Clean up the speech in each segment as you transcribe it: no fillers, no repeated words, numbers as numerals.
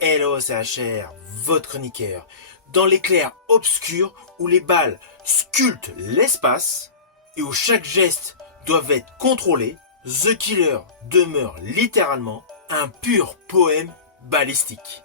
Hello, c'est HR, votre chroniqueur. Dans l'éclair obscur où les balles sculptent l'espace et où chaque geste doit être contrôlé, The Killer demeure littéralement un pur poème balistique.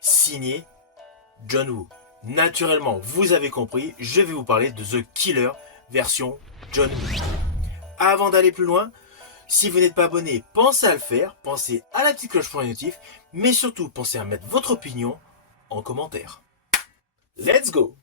Signé John Woo. Naturellement, vous avez compris, je vais vous parler de The Killer version John Woo. Avant d'aller plus loin, si vous n'êtes pas abonné, pensez à le faire, pensez à la petite cloche pour les notifs, mais surtout pensez à mettre votre opinion en commentaire. Let's go!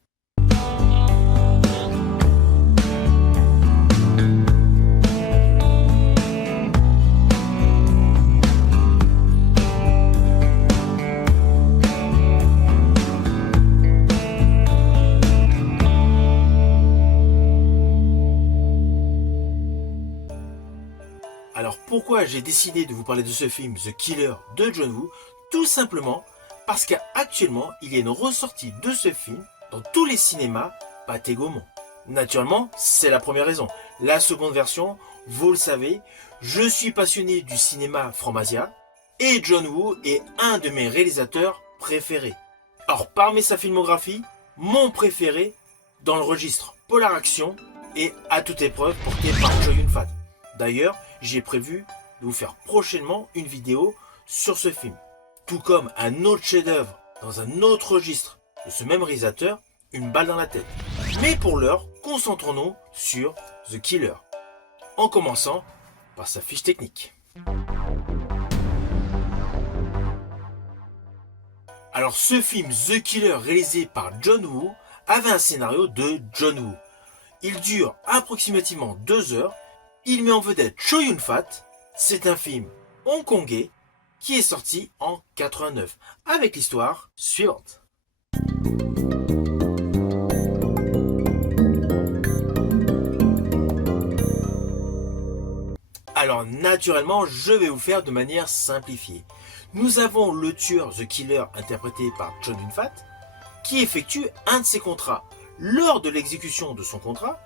Alors pourquoi j'ai décidé de vous parler de ce film The Killer de John Woo? Tout simplement parce qu'actuellement il y a une ressortie de ce film dans tous les cinémas Pathé Gaumont. Naturellement, c'est la première raison. La seconde version, vous le savez, je suis passionné du cinéma franc-masia et John Woo est un de mes réalisateurs préférés. Alors parmi sa filmographie, mon préféré dans le registre Polar Action est À toute épreuve porté par Cho Yun-fat. D'ailleurs, j'ai prévu de vous faire prochainement une vidéo sur ce film. Tout comme un autre chef-d'œuvre dans un autre registre de ce même réalisateur, Une balle dans la tête. Mais pour l'heure, concentrons-nous sur The Killer. En commençant par sa fiche technique. Alors ce film The Killer réalisé par John Woo avait un scénario de John Woo. Il dure approximativement 2 heures. Il met en vedette Cho Yun-fat. C'est un film hongkongais qui est sorti en 89 avec l'histoire suivante. Alors naturellement, je vais vous faire de manière simplifiée. Nous avons le tueur The Killer interprété par Cho Yun-fat qui effectue un de ses contrats. Lors de l'exécution de son contrat,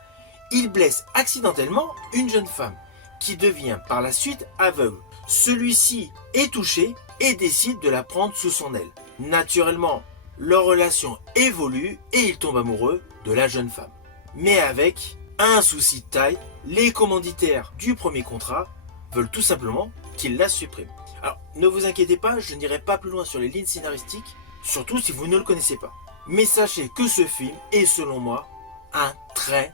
il blesse accidentellement une jeune femme qui devient par la suite aveugle. Celui-ci est touché et décide de la prendre sous son aile. Naturellement, leur relation évolue et il tombe amoureux de la jeune femme. Mais avec un souci de taille, les commanditaires du premier contrat veulent tout simplement qu'il la supprime. Alors, ne vous inquiétez pas, je n'irai pas plus loin sur les lignes scénaristiques, surtout si vous ne le connaissez pas. Mais sachez que ce film est selon moi un très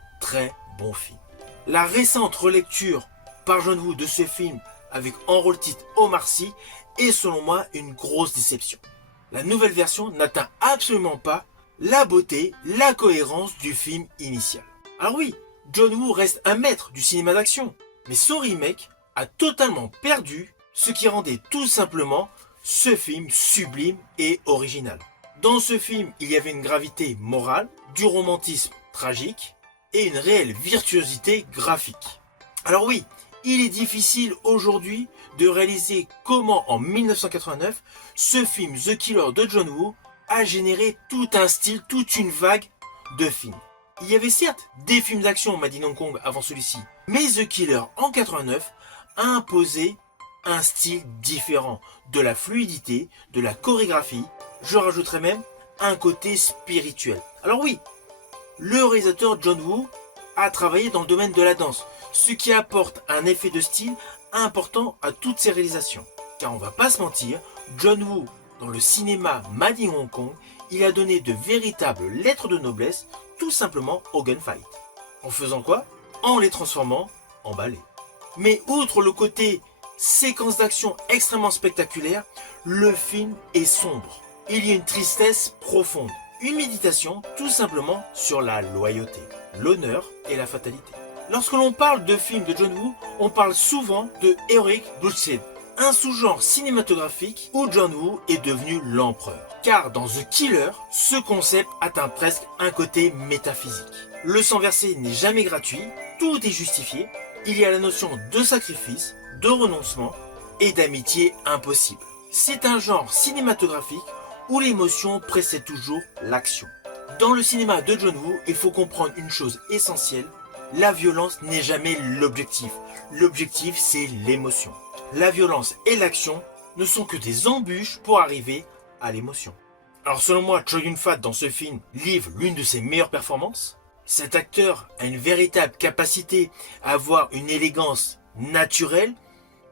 bon film. La récente relecture par John Woo de ce film avec en rôle titre Omar Sy est selon moi une grosse déception. La nouvelle version n'atteint absolument pas la beauté, la cohérence du film initial. Alors oui, John Woo reste un maître du cinéma d'action, mais son remake a totalement perdu ce qui rendait tout simplement ce film sublime et original. Dans ce film, il y avait une gravité morale, du romantisme tragique, et une réelle virtuosité graphique. Alors oui, il est difficile aujourd'hui de réaliser comment en 1989, ce film The Killer de John Woo a généré tout un style, toute une vague de films. Il y avait certes des films d'action made in Hong Kong avant celui-ci, mais The Killer en 89 a imposé un style différent, de la fluidité, de la chorégraphie, je rajouterais même un côté spirituel. Alors oui, le réalisateur John Woo a travaillé dans le domaine de la danse, ce qui apporte un effet de style important à toutes ses réalisations. Car on va pas se mentir, John Woo, dans le cinéma made in Hong Kong, il a donné de véritables lettres de noblesse tout simplement au gunfight. En faisant quoi? En les transformant en ballets. Mais outre le côté séquence d'action extrêmement spectaculaire, le film est sombre. Il y a une tristesse profonde. Une méditation tout simplement sur la loyauté, l'honneur et la fatalité. Lorsque l'on parle de films de John Woo, on parle souvent de Heroic Bloodshed, un sous-genre cinématographique où John Woo est devenu l'empereur. Car dans The Killer, ce concept atteint presque un côté métaphysique. Le sang versé n'est jamais gratuit, tout est justifié, il y a la notion de sacrifice, de renoncement et d'amitié impossible. C'est un genre cinématographique où l'émotion précède toujours l'action. Dans le cinéma de John Woo, il faut comprendre une chose essentielle, la violence n'est jamais l'objectif. L'objectif, c'est l'émotion. La violence et l'action ne sont que des embûches pour arriver à l'émotion. Alors selon moi, Chow Yun-fat dans ce film livre l'une de ses meilleures performances. Cet acteur a une véritable capacité à avoir une élégance naturelle,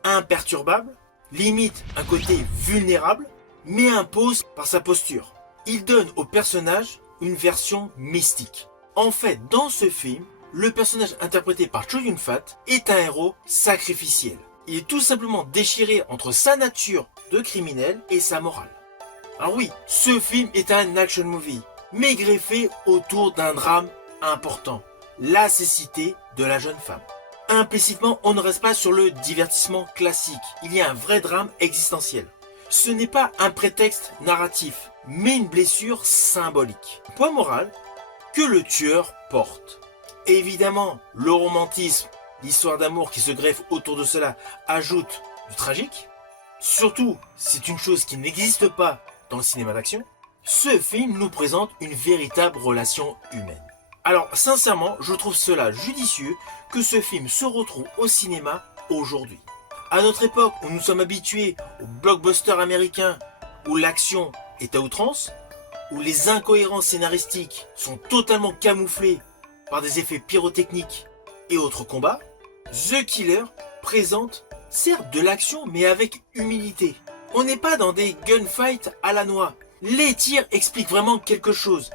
imperturbable, limite un côté vulnérable, mais impose par sa posture. Il donne au personnage une version mystique. En fait, dans ce film, le personnage interprété par Chow Yun-fat est un héros sacrificiel. Il est tout simplement déchiré entre sa nature de criminel et sa morale. Alors oui, ce film est un action movie, mais greffé autour d'un drame important, la cécité de la jeune femme. Implicitement, on ne reste pas sur le divertissement classique, il y a un vrai drame existentiel. Ce n'est pas un prétexte narratif, mais une blessure symbolique. Point moral, que le tueur porte. Évidemment, le romantisme, l'histoire d'amour qui se greffe autour de cela ajoute du tragique. Surtout, c'est une chose qui n'existe pas dans le cinéma d'action. Ce film nous présente une véritable relation humaine. Alors, sincèrement, je trouve cela judicieux que ce film se retrouve au cinéma aujourd'hui. À notre époque, où nous sommes habitués aux blockbusters américains, où l'action est à outrance, où les incohérences scénaristiques sont totalement camouflées par des effets pyrotechniques et autres combats, The Killer présente certes de l'action mais avec humilité. On n'est pas dans des gunfights à la noix. Les tirs expliquent vraiment quelque chose.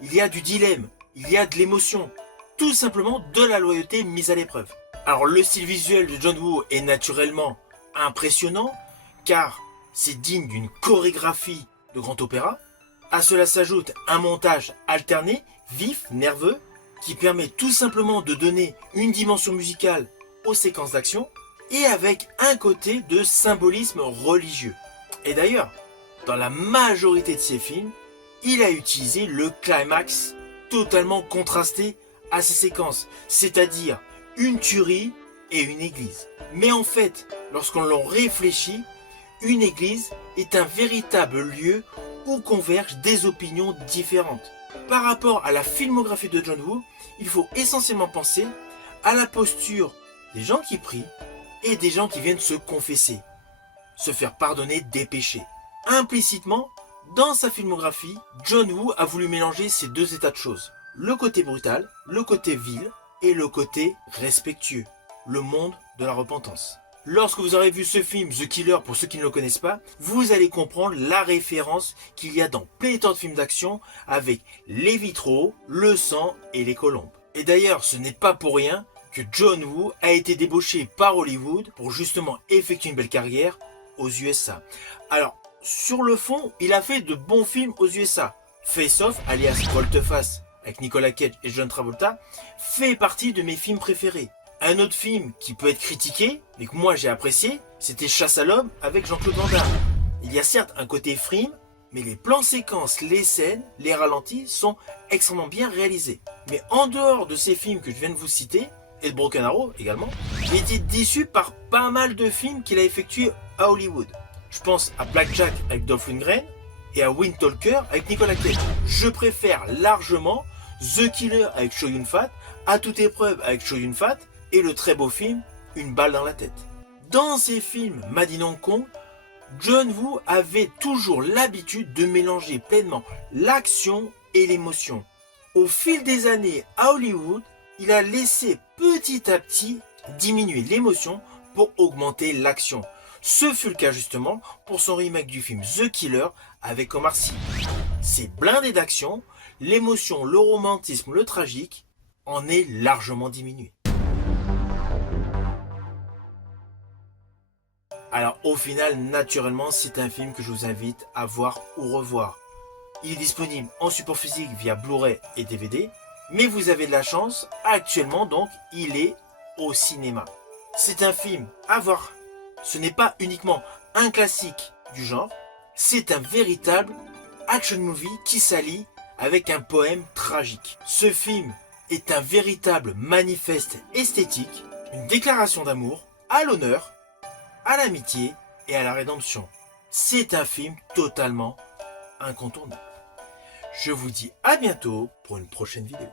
Il y a du dilemme, il y a de l'émotion, tout simplement de la loyauté mise à l'épreuve. Alors le style visuel de John Woo est naturellement impressionnant car c'est digne d'une chorégraphie de grand opéra. À cela s'ajoute un montage alterné, vif, nerveux, qui permet tout simplement de donner une dimension musicale aux séquences d'action et avec un côté de symbolisme religieux. Et d'ailleurs, dans la majorité de ses films, il a utilisé le climax totalement contrasté à ces séquences, c'est-à-dire une tuerie et une église. Mais en fait, lorsqu'on l'en réfléchit, une église est un véritable lieu où convergent des opinions différentes. Par rapport à la filmographie de John Woo, il faut essentiellement penser à la posture des gens qui prient et des gens qui viennent se confesser, se faire pardonner des péchés. Implicitement, dans sa filmographie, John Woo a voulu mélanger ces deux états de choses. Le côté brutal, le côté vil et le côté respectueux, le monde de la repentance. Lorsque vous aurez vu ce film, The Killer, pour ceux qui ne le connaissent pas, vous allez comprendre la référence qu'il y a dans pléthore de films d'action avec les vitraux, le sang et les colombes. Et d'ailleurs, ce n'est pas pour rien que John Woo a été débauché par Hollywood pour justement effectuer une belle carrière aux USA. Alors, sur le fond, il a fait de bons films aux USA. Face Off, alias Volte-Face, avec Nicolas Cage et John Travolta, fait partie de mes films préférés. Un autre film qui peut être critiqué, mais que moi j'ai apprécié, c'était Chasse à l'homme avec Jean-Claude Van Damme. Il y a certes un côté frime, mais les plans séquences, les scènes, les ralentis sont extrêmement bien réalisés. Mais en dehors de ces films que je viens de vous citer, et de Broken Arrow également, j'ai été déçu par pas mal de films qu'il a effectués à Hollywood. Je pense à Blackjack avec Dolph Lundgren et à Wind Talker avec Nicolas Cage. Je préfère largement The Killer avec Chow Yun-fat, À toute épreuve avec Chow Yun-fat et le très beau film Une balle dans la tête. Dans ces films Made in Hong Kong, John Woo avait toujours l'habitude de mélanger pleinement l'action et l'émotion. Au fil des années à Hollywood, il a laissé petit à petit diminuer l'émotion pour augmenter l'action. Ce fut le cas justement pour son remake du film The Killer avec Omar Sy. C'est blindé d'action, l'émotion, le romantisme, le tragique en est largement diminué. Alors au final, naturellement, c'est un film que je vous invite à voir ou revoir. Il est disponible en support physique via Blu-ray et DVD, mais vous avez de la chance, actuellement donc, il est au cinéma. C'est un film à voir. Ce n'est pas uniquement un classique du genre, c'est un véritable action movie qui s'allie avec un poème tragique. Ce film est un véritable manifeste esthétique, une déclaration d'amour à l'honneur, à l'amitié et à la rédemption. C'est un film totalement incontournable. Je vous dis à bientôt pour une prochaine vidéo.